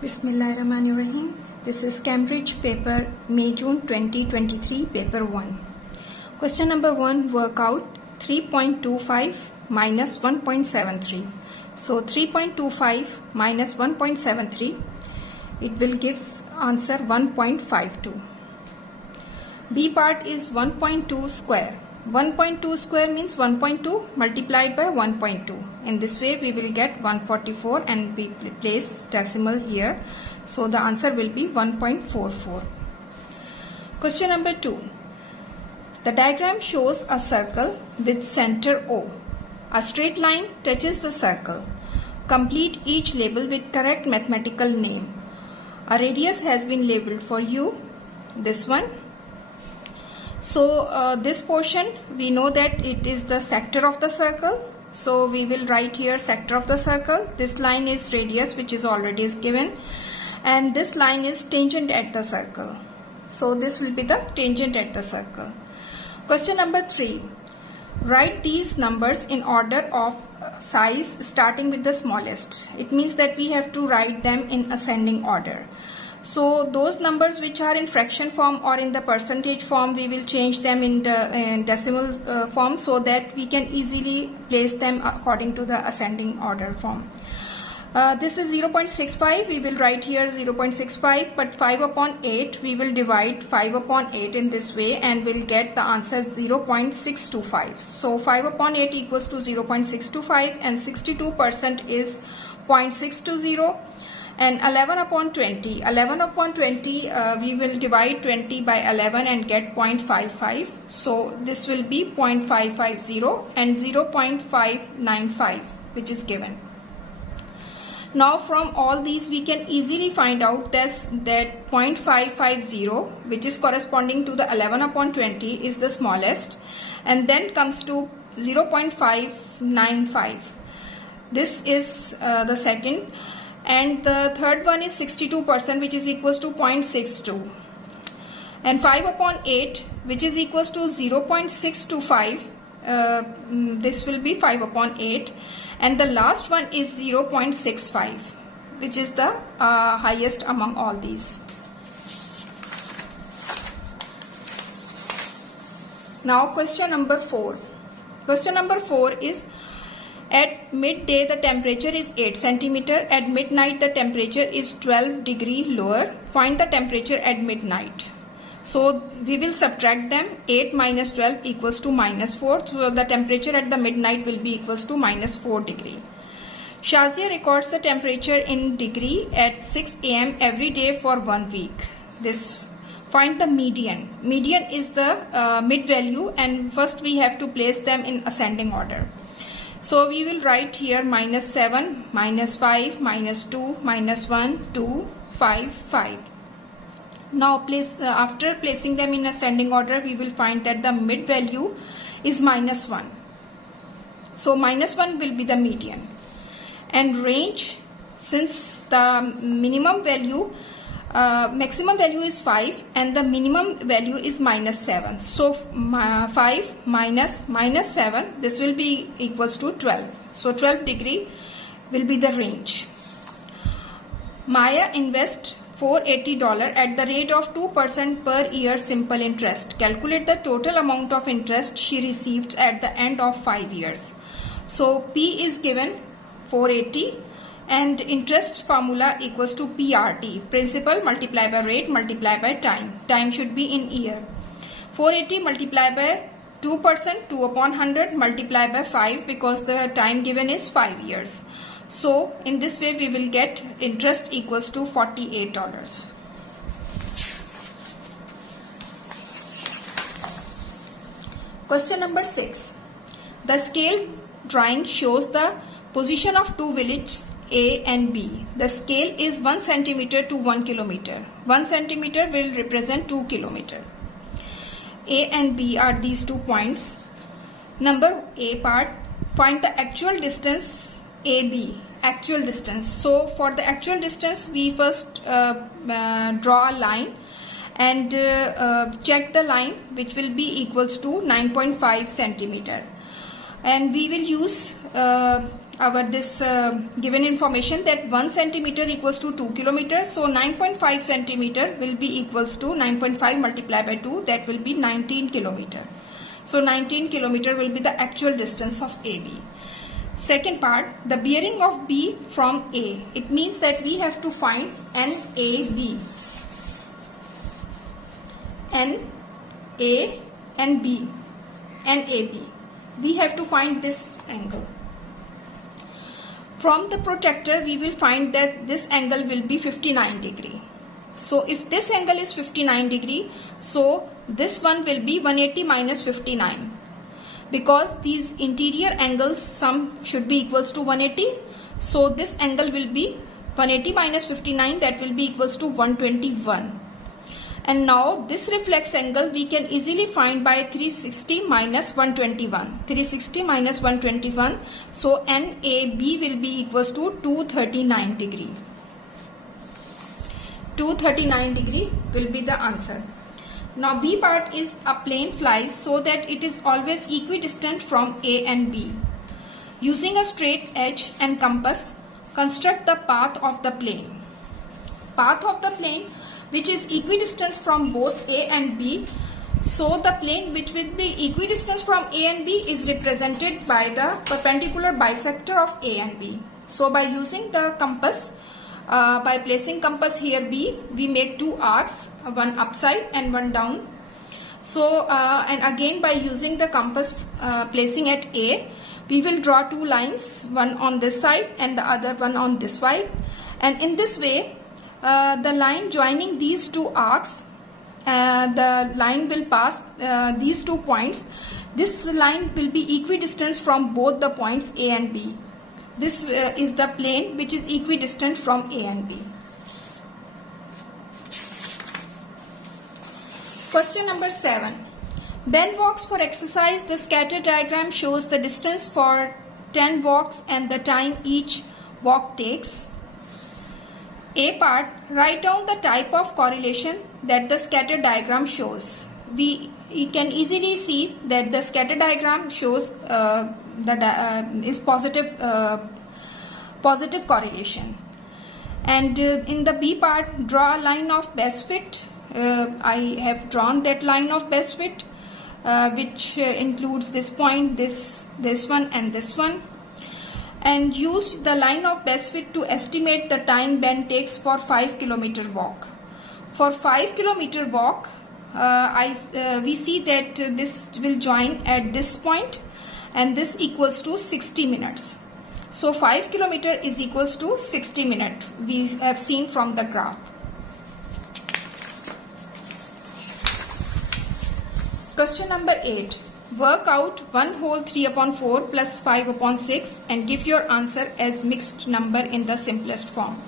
Bismillahirrahmanirrahim. This is Cambridge paper May-June 2023 paper 1. Question number 1, work out 3.25 minus 1.73. So 3.25 minus 1.73, it will give answer 1.52. B part is 1.2 square. 1.2 square means 1.2 multiplied by 1.2. In this way we will get 144 and we place decimal here. So the answer will be 1.44. Question number 2. The diagram shows a circle with center O. A straight line touches the circle. Complete each label with correct mathematical name. A radius has been labeled for you. This one. So this portion we know that it is the sector of the circle. So we will write here sector of the circle. This line is radius, which is already given, and this line is tangent at the circle. So this will be the tangent at the circle. Question number 3. Write these numbers in order of size starting with the smallest. It means that we have to write them in ascending order. So those numbers which are in fraction form or in the percentage form, we will change them in the decimal form so that we can easily place them according to the ascending order form. This is 0.65, we will write here 0.65, but 5 upon 8, we will divide 5 upon 8 in this way and we'll get the answer 0.625. So 5 upon 8 equals to 0.625 and 62% is 0.620. And 11 upon 20, we will divide 20 by 11 and get 0.55. So this will be 0.550 and 0.595, which is given. Now from all these we can easily find out that 0.550, which is corresponding to the 11 upon 20, is the smallest, and then comes to 0.595. This is the second. And the third one is 62%, which is equals to 0.62. And 5 upon 8, which is equals to 0.625. This will be 5 upon 8. And the last one is 0.65, which is the highest among all these. Now question number 4. Question number 4 is, at midday the temperature is 8 centimeter. At midnight the temperature is 12 degree lower. Find the temperature at midnight. So we will subtract them. 8 minus 12 equals to minus 4. So the temperature at the midnight will be equals to minus 4 degree. Shazia records the temperature in degree at 6 am every day for 1 week. Find the median. Median is the mid value, and first we have to place them in ascending order. So we will write here minus 7, minus 5, minus 2, minus 1, 2, 5, 5. Now after placing them in ascending order, we will find that the mid value is minus 1. So minus 1 will be the median. And range, since the minimum value, maximum value is 5 and the minimum value is minus 7. So 5 minus 7, this will be equals to 12. So 12 degree will be the range. Maya invests $480 at the rate of 2% per year simple interest. Calculate the total amount of interest she received at the end of 5 years. So P is given 480. And interest formula equals to PRT, principal multiplied by rate multiplied by time. Time should be in year. 480 multiplied by 2%, 2 upon 100 multiplied by 5, because the time given is 5 years. So in this way we will get interest equals to $48. Question number 6. The scale drawing shows the position of two villages A and B. The scale is 1 centimeter to 1 kilometer. 1 centimeter will represent 2 kilometer. A and B are these 2 points. Number A part, find the actual distance AB, actual distance. So for the actual distance, we first draw a line and check the line, which will be equals to 9.5 centimeter. And we will use our this given information that 1 centimeter equals to 2 kilometers. So 9.5 centimeter will be equals to 9.5 multiplied by 2, that will be 19 kilometer. So 19 kilometer will be the actual distance of AB. Second part, the bearing of B from A. It means that we have to find NAB. NA and B. NAB. We have to find this angle. From the protractor, we will find that this angle will be 59 degree. So if this angle is 59 degree, so this one will be 180 minus 59. Because these interior angles sum should be equals to 180. So this angle will be 180 minus 59, that will be equals to 121. And now this reflex angle we can easily find by 360 minus 121. 360 minus 121. So NAB will be equals to 239 degree. 239 degree will be the answer. Now B part is a plane flies so that it is always equidistant from A and B. Using a straight edge and compass, construct the path of the plane. Path of the plane which is equidistant from both A and B. So the plane which will be equidistant from A and B is represented by the perpendicular bisector of A and B. So by using the compass, by placing compass here B, we make two arcs, one upside and one down. So and again by using the compass placing at A, we will draw two lines, one on this side and the other one on this side. And in this way, the line joining these two arcs, the line will pass these 2 points. This line will be equidistant from both the points A and B. This is the plane which is equidistant from A and B. Question number 7. Ben walks for exercise. The scatter diagram shows the distance for 10 walks and the time each walk takes. A part, write down the type of correlation that the scatter diagram shows. We can easily see that the scatter diagram shows is positive correlation. And in the B part, draw a line of best fit. I have drawn that line of best fit, which includes this point, this one and this one. And use the line of best fit to estimate the time Ben takes for 5 kilometer walk. For 5 kilometer walk, we see that this will join at this point and this equals to 60 minutes. So 5 kilometer is equals to 60 minutes. We have seen from the graph. Question number 8. Work out 1 whole 3/4 plus 5/6 and give your answer as mixed number in the simplest form.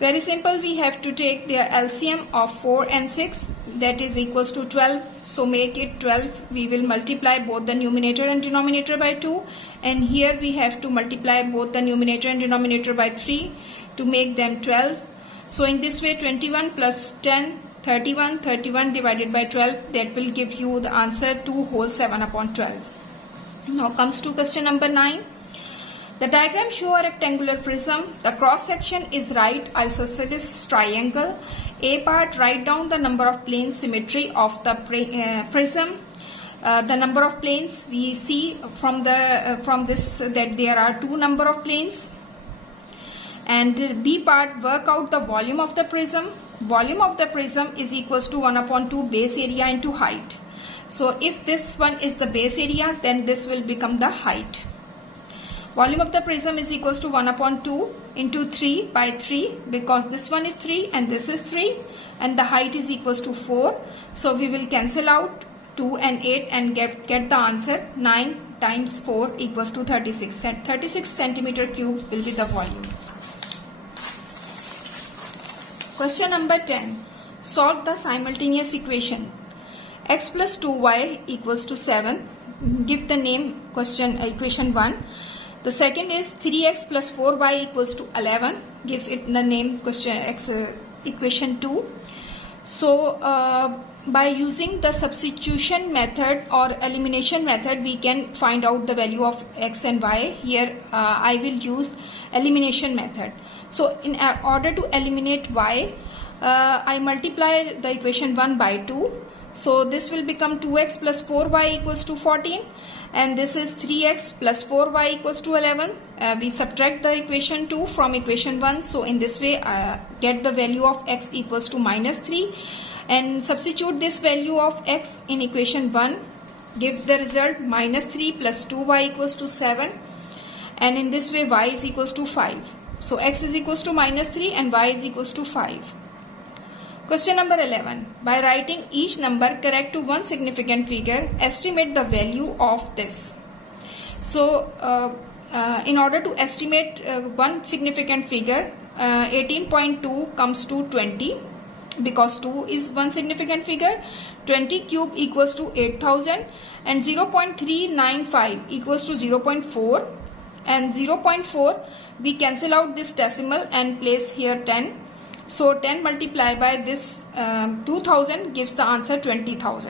Very simple, we have to take the LCM of 4 and 6, that is equals to 12. So make it 12. We will multiply both the numerator and denominator by 2. And here we have to multiply both the numerator and denominator by 3 to make them 12. So in this way 21 plus 10, 31, 31 divided by 12, that will give you the answer 2 whole 7/12. Now comes to question number 9. The diagram show a rectangular prism. The cross section is right isosceles triangle. A part, write down the number of plane symmetry of the prism. The number of planes we see from this that there are 2 number of planes. And B part, work out the volume of the prism. Volume of the prism is equals to 1/2 base area into height. So if this one is the base area, then this will become the height. Volume of the prism is equals to 1/2 into 3 by 3, because this one is 3 and this is 3, and the height is equals to 4. So we will cancel out 2 and 8 and get the answer 9 times 4 equals to 36. 36 centimeter cube will be the volume. Question number 10. Solve the simultaneous equation. X plus 2y equals to 7. Give the name equation 1. The second is 3x plus 4y equals to 11. Give it the name equation 2. So by using the substitution method or elimination method, we can find out the value of x and y. Here I will use elimination method. So in order to eliminate y, I multiply the equation 1 by 2. So this will become 2x plus 4y equals to 14, and this is 3x plus 4y equals to 11. We subtract the equation 2 from equation 1. So in this way, get the value of x equals to minus 3, and substitute this value of x in equation 1. Give the result minus 3 plus 2y equals to 7, and in this way y is equals to 5. So x is equals to minus 3 and y is equals to 5. Question number 11. By writing each number correct to one significant figure, estimate the value of this. So in order to estimate one significant figure, 18.2 comes to 20, because 2 is one significant figure. 20 cube equals to 8000, and 0.395 equals to 0.4, and 0.4 we cancel out this decimal and place here 10. So 10 multiplied by this 2000 gives the answer 20,000.